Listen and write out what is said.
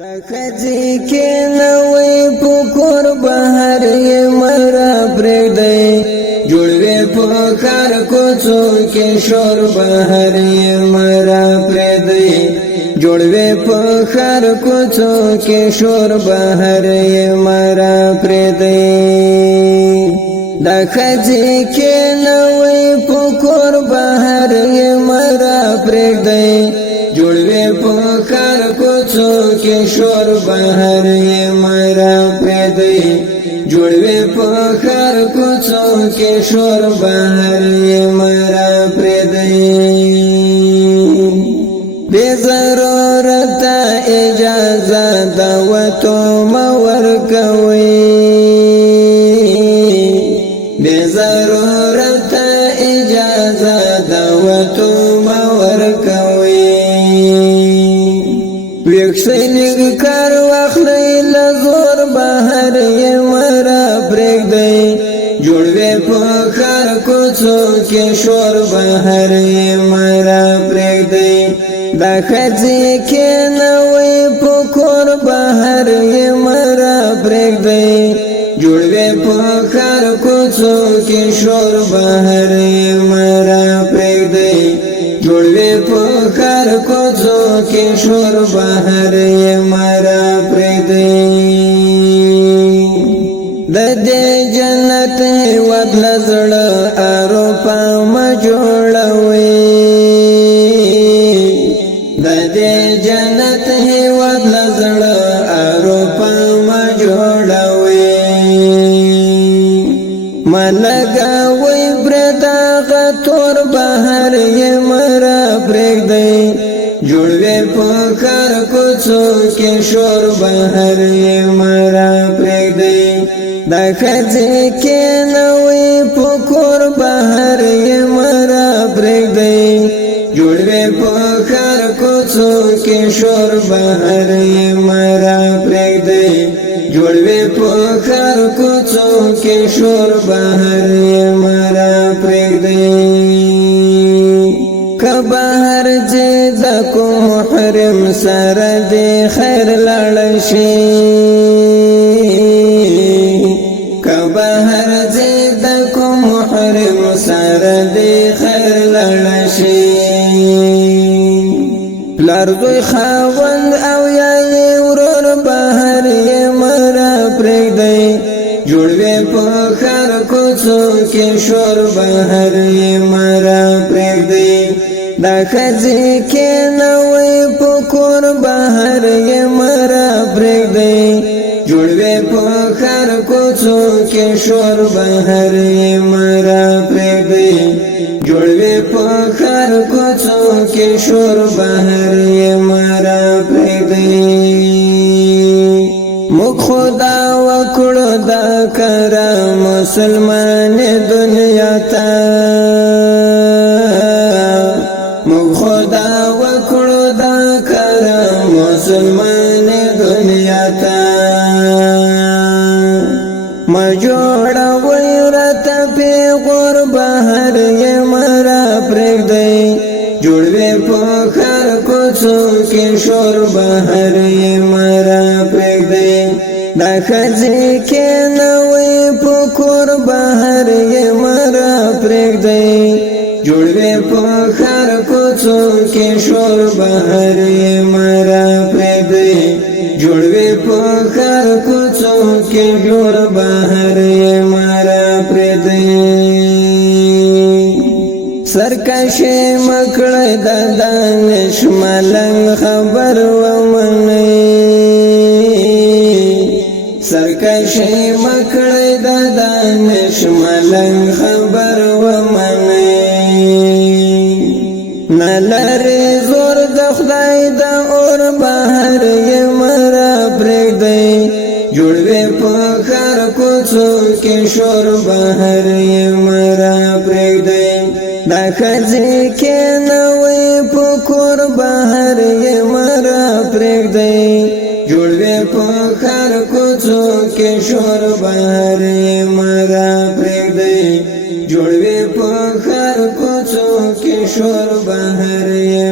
دا خځې کې نوې پکور بهر یې مرا پرېږدی جوړوي په ښار کوڅو کې شور بهر یې مرا پرېږدی جوړوي په ښار کوڅو کې شور بهر یې مرا پرېږدی دا خځې کې نوې پکور بهر یې مرا پرېږدی جوړوي په ښار کوڅو کې شور بهر یې مرا پرېږدی جوړوي په ښار کوڅو کې شور بهر یې مرا پرېږدی بې ضرورته اجازه د وتو مه ورکوئ بې ضرورته اجازه د وتو مه ورکوئ ویکسینګ کار واخلئ له زور بهر یې مرا پرېږدی جوړوي په ښار کوڅو کې شور بهر یې مرا پرېږدی دا ښځې کې نوې په کور بهر یې مرا پرېږدی جوړوي په ښار کوڅو کې شور بهر یې مرا پرېږدی جوړوي په ښار کوڅو کې شور بهر یې مرا پرېږدی د دې جنت هېواد له زړه اروپا مه جوړوئ د دې جنت هېواد له زړه اروپا مه جوړوئ مه لګوئ برید هغه تور بهر یې مرا پرېږدی جوړوي په ښار کوڅو کې شور بهر یې مرا پرېږدی دا ښځې کې نوې په کور بهر یې مرا پرېږدی جوړوي په ښار کوڅو کې شور بهر یې مرا پرېږدی جوړوي په ښار کوڅو کې شور بهر یې مرا پرېږدی که بهر ځې د کوم محرم سره دې خیر لاړ شي که بهر ځې د کوم محرم سره دې خیر لاړ شي پلار زوی خاوند او یا یې ورور بهر یې مرا پرېږدی جوړوي په ښار کوڅو کې شور بهر یې مرا پرېږدی دا ښځې کې نوې په کور بهر یې مرا پرېږدی جوړوي په ښار کوڅو کې شور بهر یې مرا پرېږدی جوړوي په ښار کوڅو کې شور بهر یې مرا پرېږدی موږ خدا وکړو دا کره مسلمان دنیا ته موږ خدا وکړو دا کره مسلمان دنیا ته ما جوړوئ راته پیغور بهر یې مرا پرېږدی جوړوي په ښار کوڅو کې شور بهر یې مرا پرېږدی دا ښځې کې نوې په کور بهر یې مرا پرېږدی جوړوي په ښار کوڅو کې شور بهر یې مرا پرېږدی جوړوي په ښار کوڅو کې شور بهر یې مرا پرېږدی سرکشي مکړه د دانش ملنګ خبر ومنئ سرکشي مکړه د دانش ملنګ خبر ومنئ نلري زور د خدای د اور بهر یې مرا پرېږدی جوړوي په ښار کوڅو کې شور بهر یې مرا پرېږدی دا ښځې کې نوې په کور بهر یې مرا پرېږدی جوړوي په ښار کوڅو کې شور بهر یې مرا پرېږدی جوړوي په ښار کوڅو کې شور بهر یې